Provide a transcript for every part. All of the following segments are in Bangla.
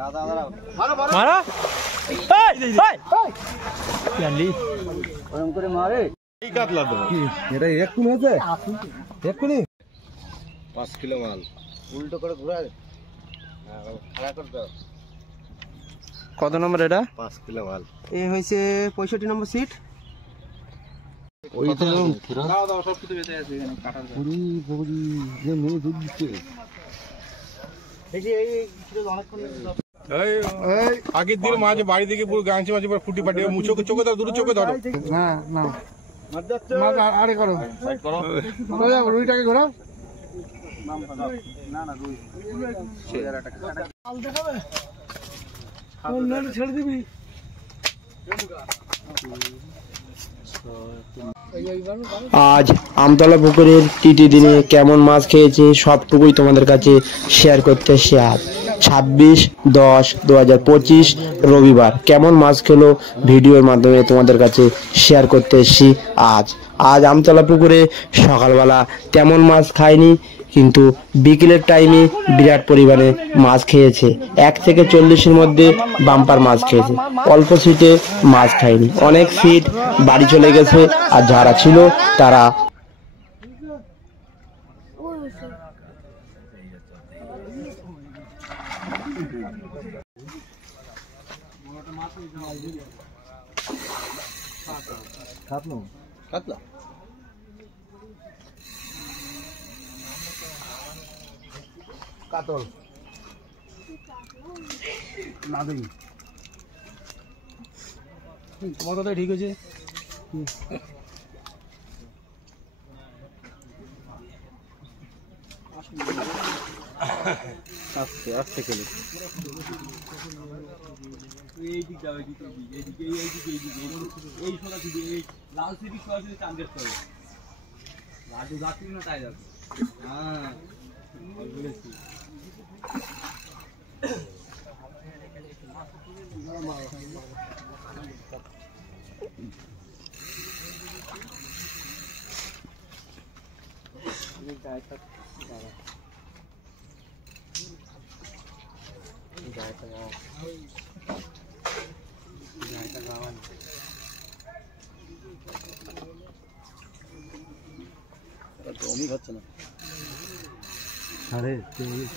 মারা ওরকম করে মারে এই কাতলা তো এটা এক্ষুনি হয়েছে এক্ষুনি 5 কিলো মাল উল্টো করে ঘোরায় খাড়া করে দাও। কত নম্বর এটা? 5 কিলো মাল। এই হয়েছে 65 নম্বর সিট। ওইটা দাও দাও সব কিছু বেঁচে আছে এখানে কাটার পুরি পুরি যে মেয়ে দুধ দিচ্ছে দেখি এই কিছু অনেকক্ষণ এই এই আগের দিন মাঝে বাড়ি থেকে পুরো গাংচি মাঝে পুরো ফুটি ফাটিয়ে মুচোকে চোখে দাও দূরে চোখে ধরো না না মার যাচ্ছে মার আরে করো সাইড করো ওই রুইটাকে ঘোরাও না না রুই 6000 টাকা কাল দেখাবে অনলাইন ছেড়ে দিবি আজ আমতলা পুকুরের টিটি দিনে কেমন মাছ খেয়েছে সবটুকুই তোমাদের কাছে শেয়ার করতে এসেছি। আজ 26/10/2025 রবিবার কেমন মাছ খেলো ভিডিওর মাধ্যমে তোমাদের কাছে শেয়ার করতে এসেছি। আজ আমতলা পুকুরে সকালবেলা তেমন মাছ খায়নি, কিন্তু বিকেলের টাইমে বিরাট পরিমাণে মাছ খেয়েছে। 1 থেকে 40-এর মধ্যে বাম্পার মাছ খেয়েছে। অল্প সিটে মাছ খায়নি, অনেক সিট বাড়ি চলে গেছে, আর যারা ছিল তারা কাতলা কাতল না দিই তোমার কথা ঠিক আছে। আস্তে আস্তে খেলে এই দিক যাবে এইদিকে এই সোনা দিকে এই লাল সিটি সরাসরি চান্দের করে লাডু যাচ্ছি না তাই যাচ্ছে। হ্যাঁ বলেছি দমই হচ্ছে না ছাড়ে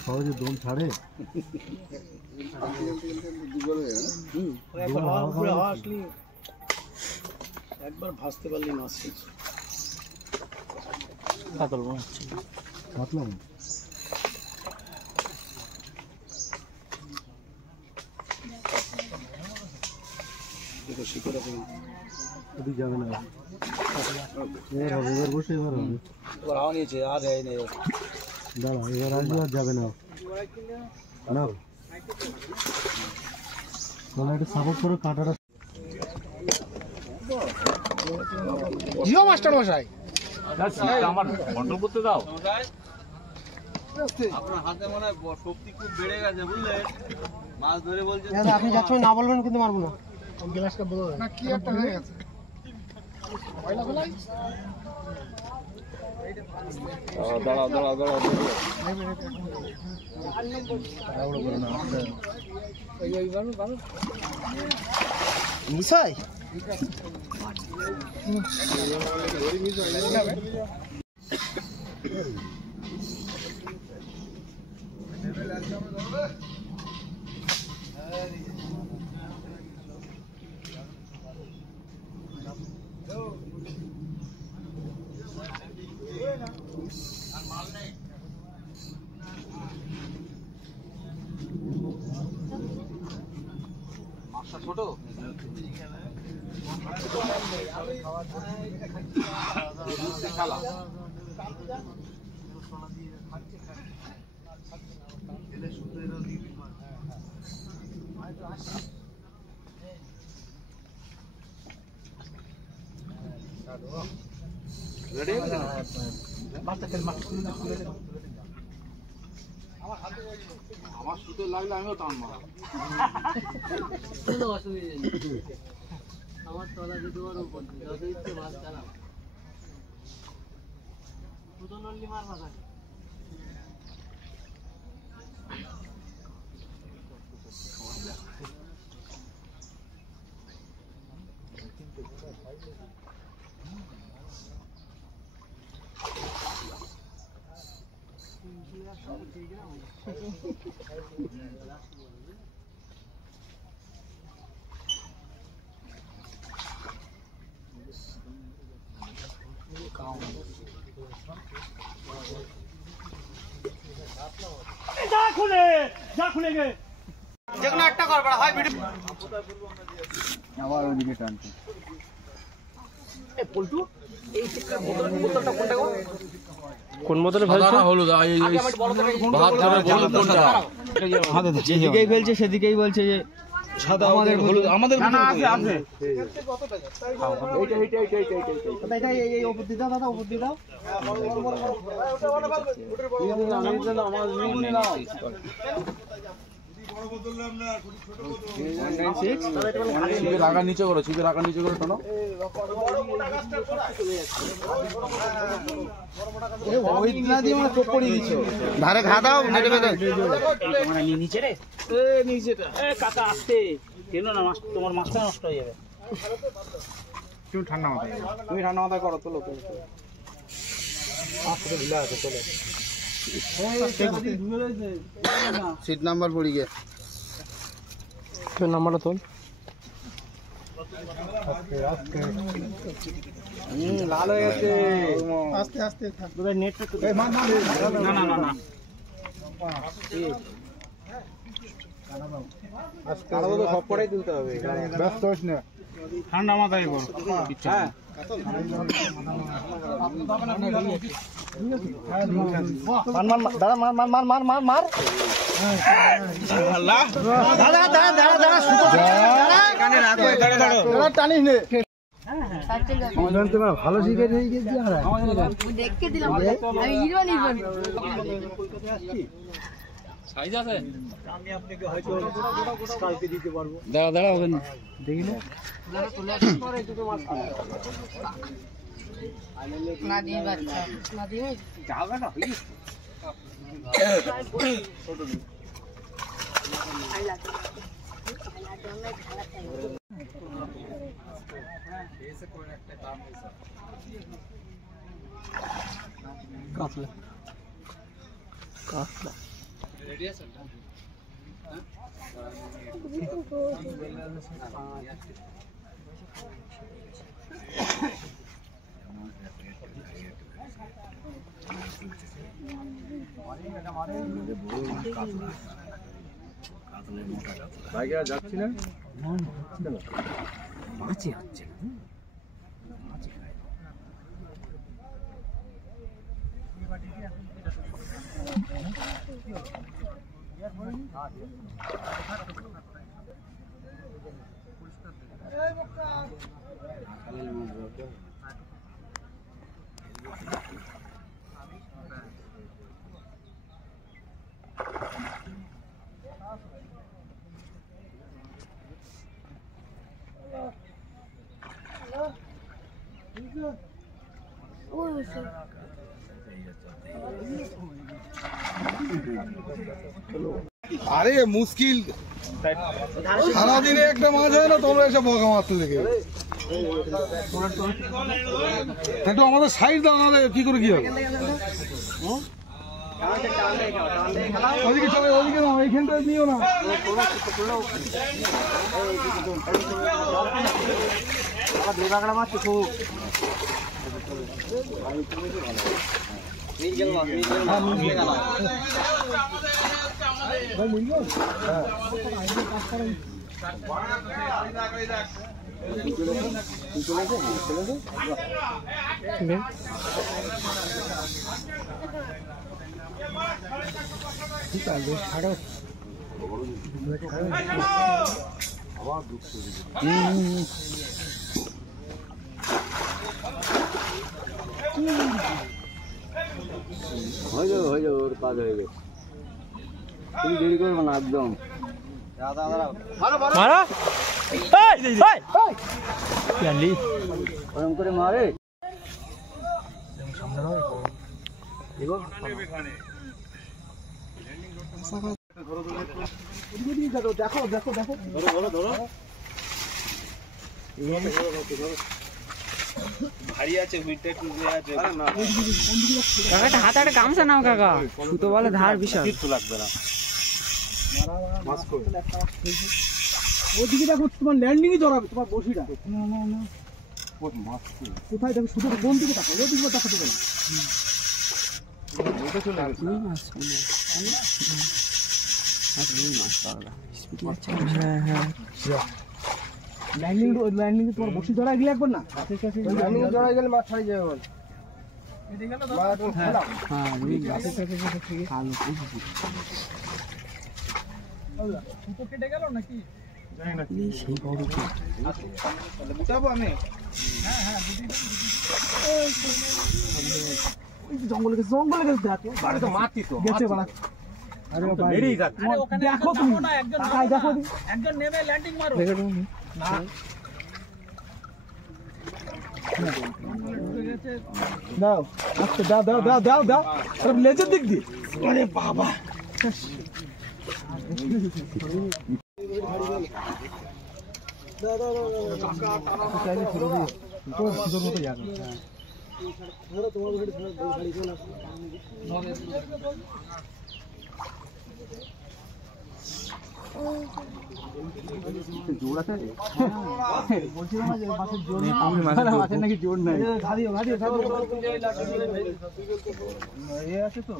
সহজে দম ছাড়ে একবার ভাসতে পারলি মাছ কাতল কাতলাম শিখে রাখেন ওদিক যাবে না এবার বসে এবার হবে এবার হাওয়া নিয়েছে আর নেই দাঁড়া এবার আসবে আর যাবে না না তাহলে একটু সাপোর্ট করে কাঁটাটা জিও মাস্টার মশাই আমার কন্ট্রোল করতে দাও। আপনার হাতে মনে হয় শক্তি খুব বেড়ে গেছে বুঝলেন, মাছ ধরে বলছেন আপনি যাচ্ছেন না বলবেন কিন্তু মারবো না গ্লাসটা বলো না কি একটা হয়ে গেছে পয়লা বেলায় দাঁড়াও দাঁড়াও দাঁড়াও মিশাই ছোট আমার সুতো লাগলে আমিও টান মারা আমার তলা যে তোমার উপর যত ইচ্ছে মাছ চালাও সুতো নড়লি মার মাথা যেকোনো একটা কর বড় হয় ভিডিও আবার ওইদিকে টানতে পল্টু এই বোতলটা কোনটা গো কোন বোতলে ফেলছো হলুদ ভাত ধরে হলুদ কোনটা যেদিকেই ফেলছে সেদিকেই বলছে যে সাদা আমাদের হলুদ আমাদের না আছে আছে এইটা এই উপর দিয়ে দাও দাদা উপর দিয়ে দাও রাগা নিচে করো ছিপে রাগা নিচে করে টানো ধারে ঘা দাও নেটে বেঁধে নিচে রে নিচেটা কাকা আসতে কেন না মাছ তোমার মাছটা নষ্ট হয়ে যাবে তুমি ঠান্ডা মাথায় করো তোলো সিট নাম্বার পড়ি গে তোর নাম্বারটা তোল লাল হয়ে গেছে আস্তে আস্তে নেট না না না না সব কটাই তুলতে হবে ব্যস্ত হোস না ঠান্ডা মাথায় করো হ্যাঁ দাদা মার টানিস নে ভালো শিখে নিয়ে গেছি দেখে দিলাম আমি ইরবান সাইজ আছে আমি আপনাকে হয়তো কালকে দিতে পারবো দাঁড়া হবে না দেখি না নাদির বাচ্চা নাদির যাবে না যাচ্ছি না মাছে হচ্ছে আরে মুশকিল সারাদিনে একটা মাছ হয় না তোমরা এসে বকা মারতে দেখে একটু আমাদের সাইড দাও না কি করে কি হবে ওদিকে চলে ওদিকে না এইখানটা নিও না মাছ খুব হয়ে যাবে ওর কাজ হয়ে গেছে তুমি দেরি করবে না একদম মারা ওরকম করে মারে দেখো দেখো দেখো ধরো ধরো ধরো ভারী আছে উইটটা একটু আছে। কাকা একটা হাতে একটা গামছা নাও কাকা, সুতো বলে ধার বিশাল। কিছু লাগবে না। মাছ কই? ওদিকে দেখো তোমার ল্যান্ডিংই জড়াবে তোমার বসিটা। কোথায় দেখো শুধু কোন দিকে দেখো, ওদিকে দেখো তো না। ওটা চলে গেছে। ল্যান্ডিং তোমার বসি জড়ায় গেলে একবার না, ল্যান্ডিং জড়াই গেলে মাছ ছাড়ি যাবে বল। কেটে গেল নাকি? উঠাবো আমি। জঙ্গলে গেছে দেখো বাড়ি তো মাটি তো গেছে বাড়া। আরে বেরিয়ে যাচ্ছে। দেখো তুমি তাকায় দেখো একজন নেমে ল্যান্ডিং মারো না। দাও আচ্ছা দাও দাও দাও দাও দাও আরে লেজের দিক দিয়ে। আরে বাবা দাও দাও দাও কাকা টানা চাইলে ছিল দিয়ে তো সুন্দর মতো যাবে। ধরো তোমার ভিড় গাড়ি চলে বলছিলাম না যে মাছের জোর নেই, মাছের নাকি জোর নাই। ভাদিও ভাদিও এ আছে তো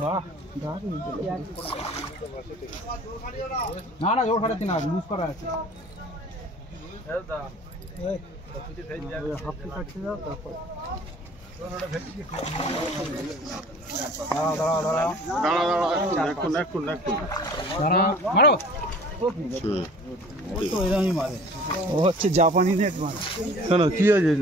বাহ না না জোর খাটাচ্ছি না, লুজ করা আছে। ও হচ্ছে জাপানি নেট মারে। কেন কি আছে?